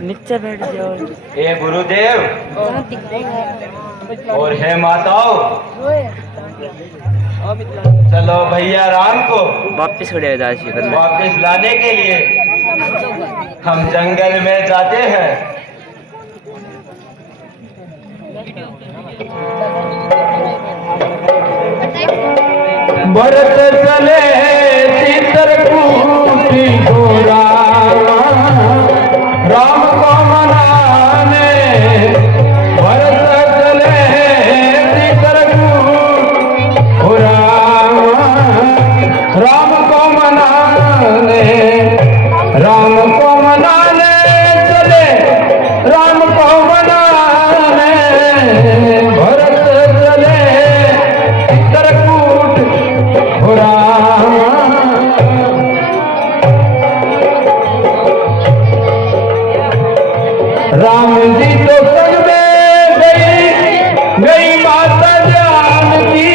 नीचे बैठ जाओ। हे गुरुदेव और हे माताओं, चलो भैया राम को वापिस वापिस लाने के लिए हम जंगल में जाते हैं। भरत चले चित्रकूट घोरा, राम को मनाने। भरत चले चित्रकूट घोरा, राम को मनाने। राम को मनाने चले, राम को मनाने। भरत चले चित्रकूट घोरा। राम जी तो संग में गई माता जानकी।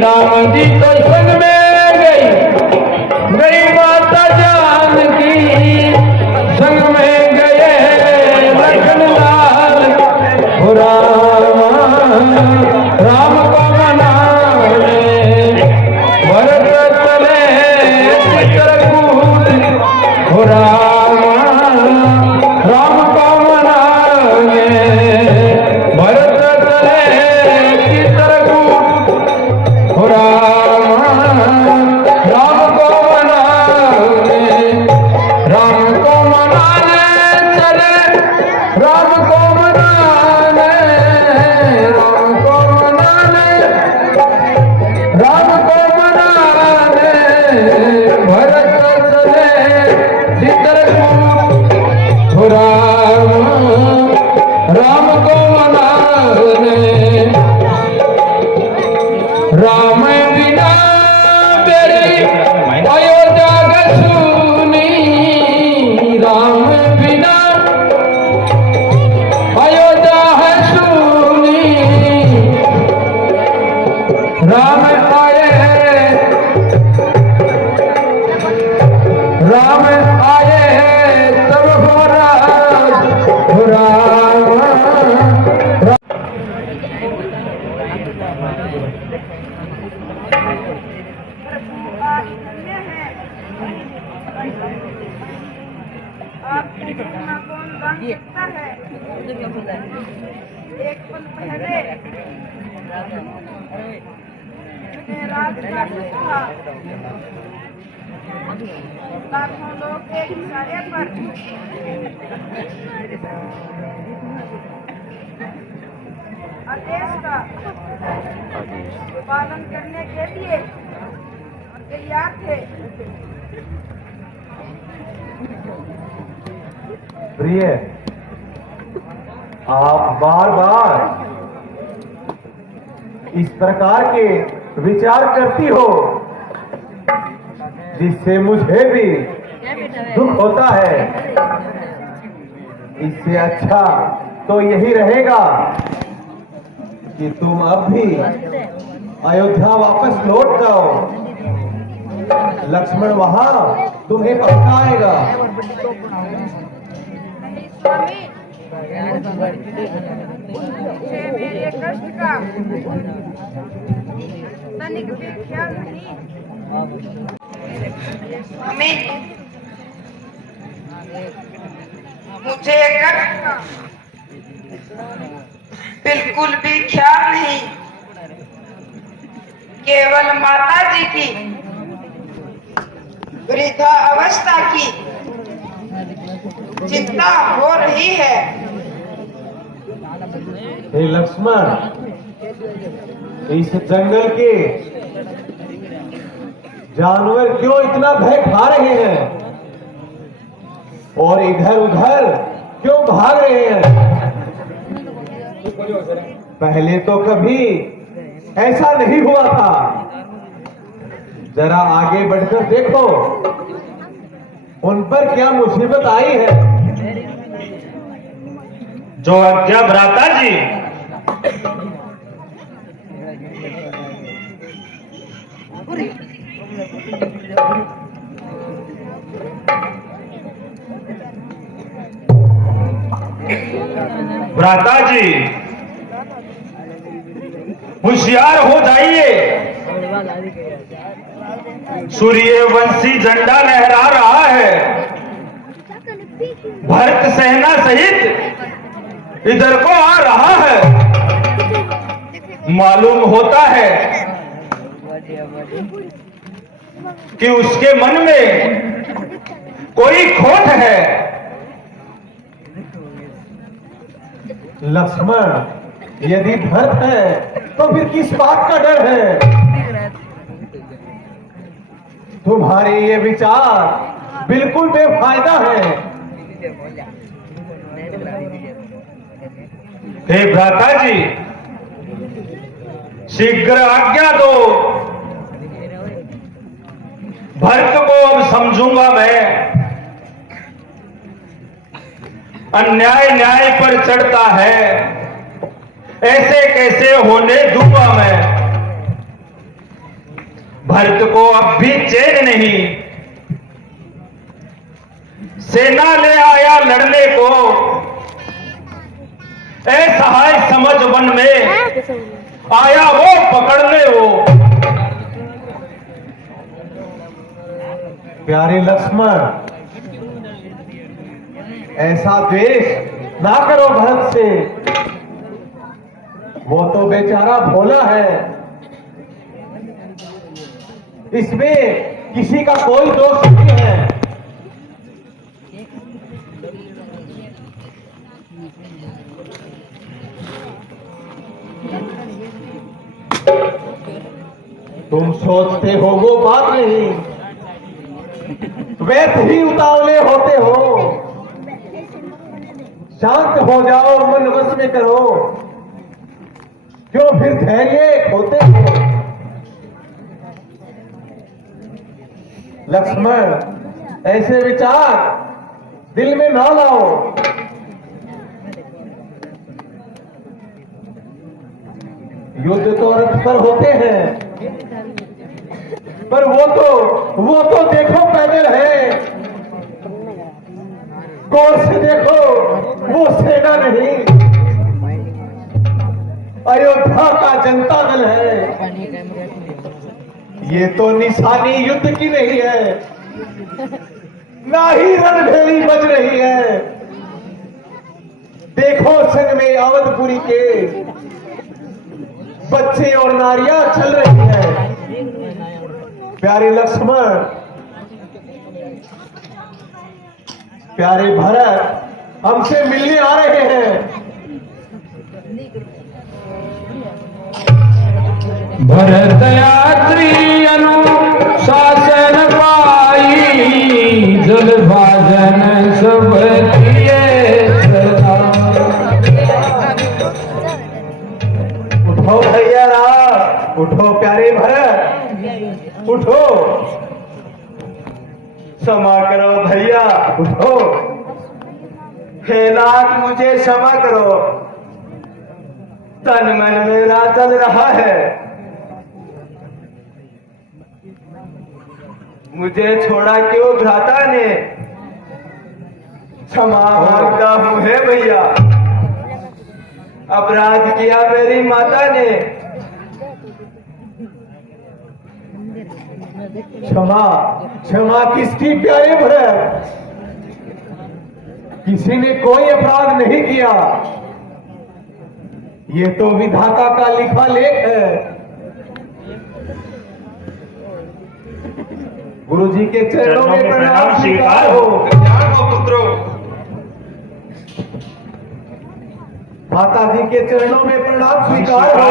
राम जी तो संग में गई माता जानकी। संग में गए लखन लाल हो राम को मनाने। भरत चले चित्रकूट हो राम को मनाने। भरत चले चित्रकूट हो राम को मनाने। राम को मनाने चले, राम को मनाने। राम को मनाने, राम को मनाने। भरत चले चित्रकूट हो राम को मनाने। राम बिना मेरी अयोध्या सुनी। राम बिना अयोध्या है सुनी। राम आए, राम आए तब हो राज हो राम। एक पल पहले राज का था, लाखों लोग एक इशारे पर आदेश का पालन करने के लिए तैयार थे। प्रिय, आप बार बार इस प्रकार के विचार करती हो जिससे मुझे भी दुख होता है। इससे अच्छा तो यही रहेगा कि तुम अब भी अयोध्या वापस लौट जाओ। लक्ष्मण वहां तुम्हें पहुंचाएगा। नहीं स्वामी, मुझे मेरे कष्ट का तनिक भी ख्याल नहीं। स्वामी, मुझे कष्ट का बिल्कुल भी ख्याल नहीं। केवल माता जी की वृद्धा अवस्था की चिंता हो रही है। हे लक्ष्मण, इस जंगल के जानवर क्यों इतना भय खा रहे हैं और इधर उधर क्यों भाग रहे हैं? पहले तो कभी ऐसा नहीं हुआ था। जरा आगे बढ़कर देखो, उन पर क्या मुसीबत आई है। जो आज्ञा भ्राता जी। भ्राता जी होशियार हो जाइए, सूर्यवंशी झंडा लहरा रहा है, भरत सेना सहित इधर को आ रहा है। मालूम होता है कि उसके मन में कोई खोट है। लक्ष्मण, यदि भरत है तो फिर किस बात का डर है? तुम्हारे ये विचार बिल्कुल बेफायदा है। हे भ्राता जी, शीघ्र आज्ञा दो, भरत को अब समझूंगा मैं। अन्याय न्याय पर चढ़ता है, ऐसे कैसे होने दूंगा मैं। भरत को अब भी चैन नहीं, सेना ले आया लड़ने को, असहाय समझ वन में आया वो पकड़ने वो। प्यारे लक्ष्मण, ऐसा द्वेष ना करो भरत से। वो तो बेचारा भोला है, इसमें किसी का कोई दोष नहीं है। तुम सोचते हो वो बात नहीं, व्यर्थ ही उतावले होते हो। शांत हो जाओ, मन वश में करो, क्यों फिर धैर्य खोते हो? लक्ष्मण, ऐसे विचार दिल में ना लाओ। युद्ध तो रथ पर होते हैं, पर वो तो देखो पैदल है। गौर से देखो, वो सेना नहीं, अयोध्या का जनता दल है। ये तो निशानी युद्ध की नहीं है, ना ही रणभेरी बज रही है। देखो संग में अवधपुरी के बच्चे और नारियां चल रही हैं। प्यारे लक्ष्मण, प्यारे भरत हमसे मिलने आ रहे हैं। भरत यात्री अनुशासन पाई, जल भाजन सब किए सदा। उठो भैया राम, उठो प्यारे भरत, उठो। क्षमा करो भैया, उठो। हे नाथ मुझे क्षमा करो, तन मन मेरा चल रहा है। मुझे छोड़ा क्यों भ्राता ने, क्षमा मांगता हूं हे भैया। अपराध किया मेरी माता ने, क्षमा क्षमा किसकी प्यारे भरत? किसी ने कोई अपराध नहीं किया, ये तो विधाता का लिखा लेख है। गुरुजी के चरणों में प्रणाम स्वीकार हो। कल्याण हो पुत्रों। माता जी के चरणों में प्रणाम स्वीकार हो।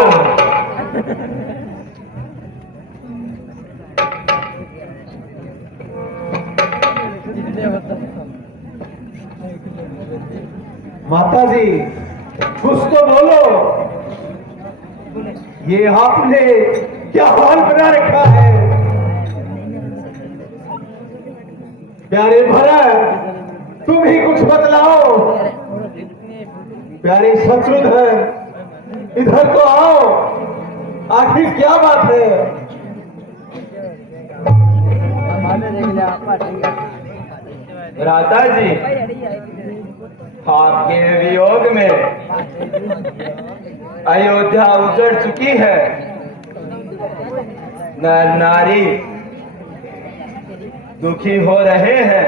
माता जी कुछ तो बोलो, ये आपने क्या हाल बना रखा है? प्यारे भरत तुम ही कुछ बतलाओ। प्यारे शत्रुघ्न इधर तो आओ, आखिर क्या बात है? भ्राता जी, आपके वियोग में अयोध्या उजड़ चुकी है, नर नारी दुखी हो रहे हैं।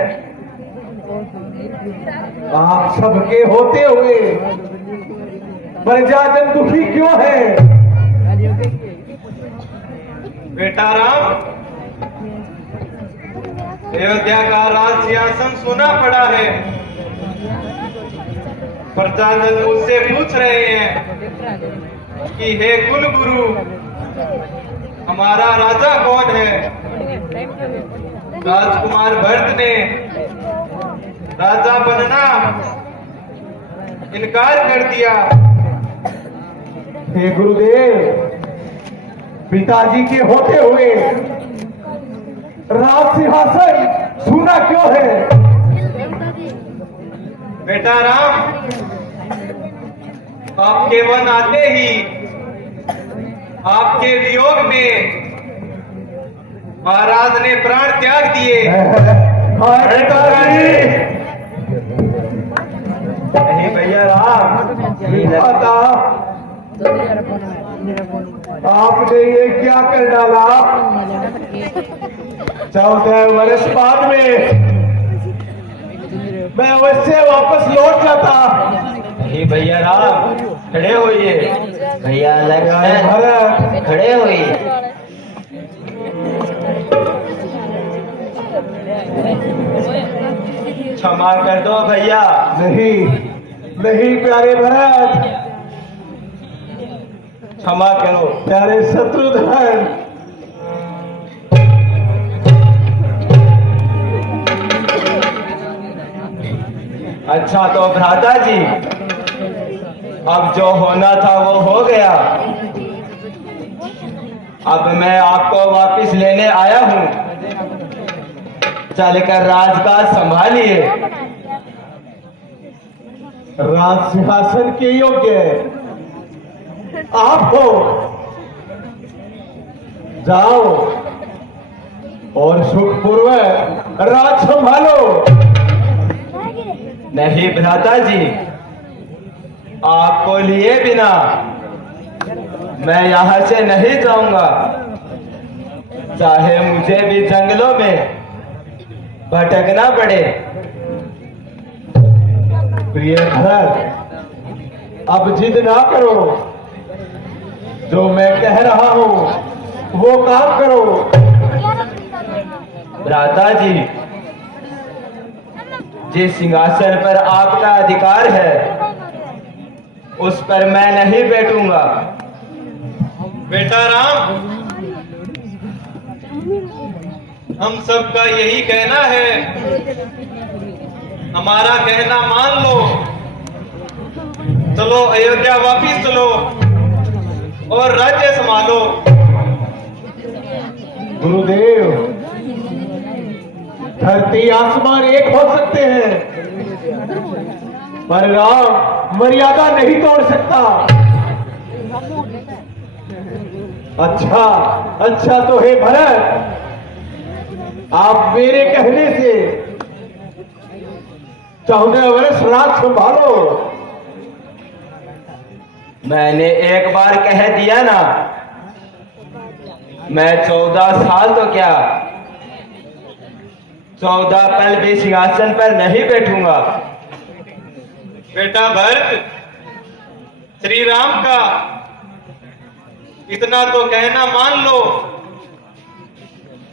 आप सबके होते हुए प्रजाजन दुखी क्यों है? बेटा राम, अयोध्या का राज सिंहासन सोना पड़ा है। प्रजाजन उससे पूछ रहे हैं कि हे कुल गुरु, हमारा राजा कौन है? राजकुमार भरत ने राजा बनना इनकार कर दिया। हे गुरुदेव, पिताजी के होते हुए राज सिंहासन सूना क्यों है? बेटा राम, आपके वन आते ही आपके वियोग में महाराज ने प्राण त्याग दिए। पिताजी, नहीं भैया राम, विधाता, आपने ये क्या कर डाला? 14 वर्ष बाद में मैं वैसे वापस लौट जाता। नहीं भैया राम, खड़े होइए। भैया लक्ष्मण भरत, खड़े हुई। क्षमा कर दो भैया। नहीं नहीं प्यारे भरत, क्षमा करो। प्यारे शत्रुघ्न, अच्छा तो भ्राता जी, अब जो होना था वो हो गया। अब मैं आपको वापस लेने आया हूँ। चलकर राजकाज संभालिए। राज सिंहासन के योग्य आप हो। जाओ और सुखपूर्वक राज संभालो। नहीं भ्राता जी, आपको लिए बिना मैं यहाँ से नहीं जाऊंगा, चाहे मुझे भी जंगलों में भटकना पड़े। प्रिय भरत, अब जिद ना करो। जो मैं कह रहा हूं वो काम करो। भ्राता जी, जिस सिंहासन पर आपका अधिकार है उस पर मैं नहीं बैठूंगा। बेटा राम, हम सबका यही कहना है, हमारा कहना मान लो। चलो अयोध्या वापिस चलो और राज्य संभालो। गुरुदेव, धरती आसमान एक हो सकते हैं, पर राम मर्यादा नहीं तोड़ सकता। अच्छा अच्छा तो हे भरत, आप मेरे कहने से 14 वर्ष राज संभालो। मैंने एक बार कह दिया ना, मैं 14 साल तो क्या 14 पल भी सिंहासन पर नहीं बैठूंगा। बेटा भरत, श्री राम का इतना तो कहना मान लो।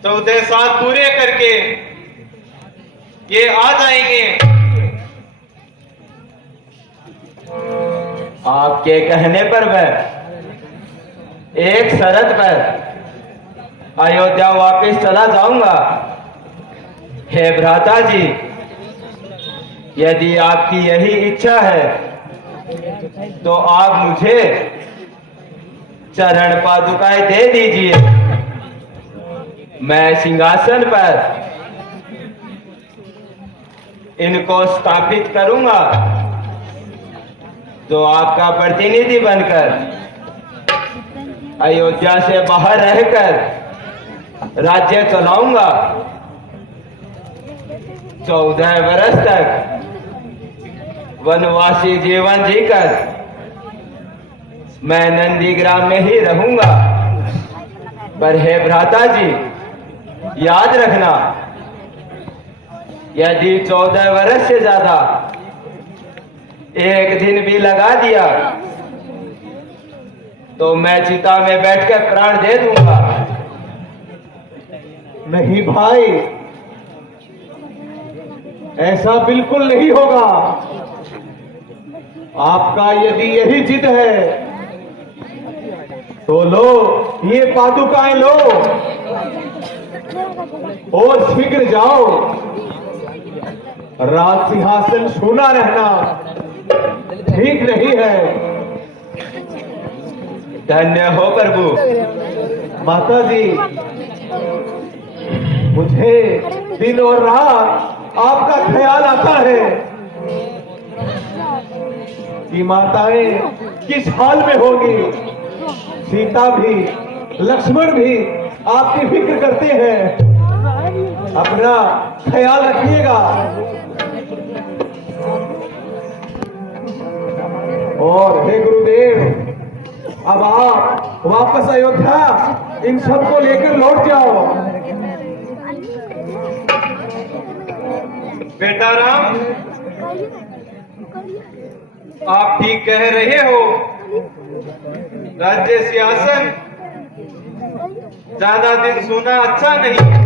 14 साल पूरे करके ये आ जाएंगे। आपके कहने पर मैं एक शर्त पर अयोध्या वापस चला जाऊंगा। हे भ्राता जी, यदि आपकी यही इच्छा है तो आप मुझे चरण पादुकाएं दे दीजिए। मैं सिंहासन पर इनको स्थापित करूंगा, तो आपका प्रतिनिधि बनकर अयोध्या से बाहर रहकर राज्य चलाऊंगा। 14 वर्ष तक वनवासी जीवन जीकर मैं नंदीग्राम में ही रहूंगा। पर हे भ्राता जी, याद रखना, यदि 14 वर्ष से ज्यादा एक दिन भी लगा दिया तो मैं चिता में बैठकर प्राण दे दूंगा। नहीं भाई, ऐसा बिल्कुल नहीं होगा। आपका यदि यही जिद है तो लो, ये पादुकाएं लो और शीघ्र जाओ। राज सिंहासन सोना रहना ठीक नहीं है। धन्य हो प्रभु। माता जी, मुझे दिन और रात आपका ख्याल आता है कि माताएं किस हाल में होगी। सीता भी, लक्ष्मण भी आपकी फिक्र करते हैं। अपना ख्याल रखिएगा। और हे गुरुदेव, अब आप वापस अयोध्या इन सबको लेकर लौट जाओ। बेटा राम, आप ठीक कह रहे हो। राज्य सिंहासन ज्यादा दिन सोना अच्छा नहीं।